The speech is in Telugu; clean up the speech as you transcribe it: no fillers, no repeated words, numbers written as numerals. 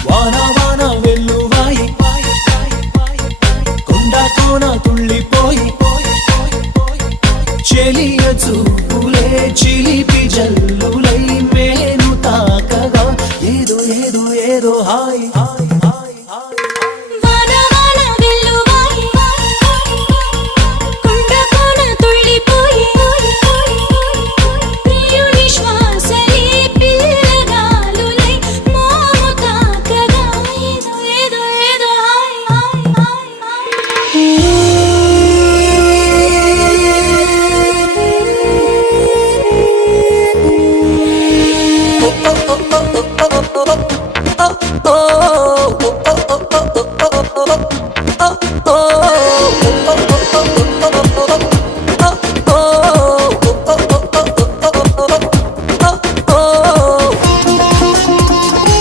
వాన వాన వెల్లువాయి కొండ కోన తుళ్ళిపోయి చెలియ చూపులే చిలిపి జల్లులై మేను తాకగా ఏదో ఏదో ఏదో హాయ్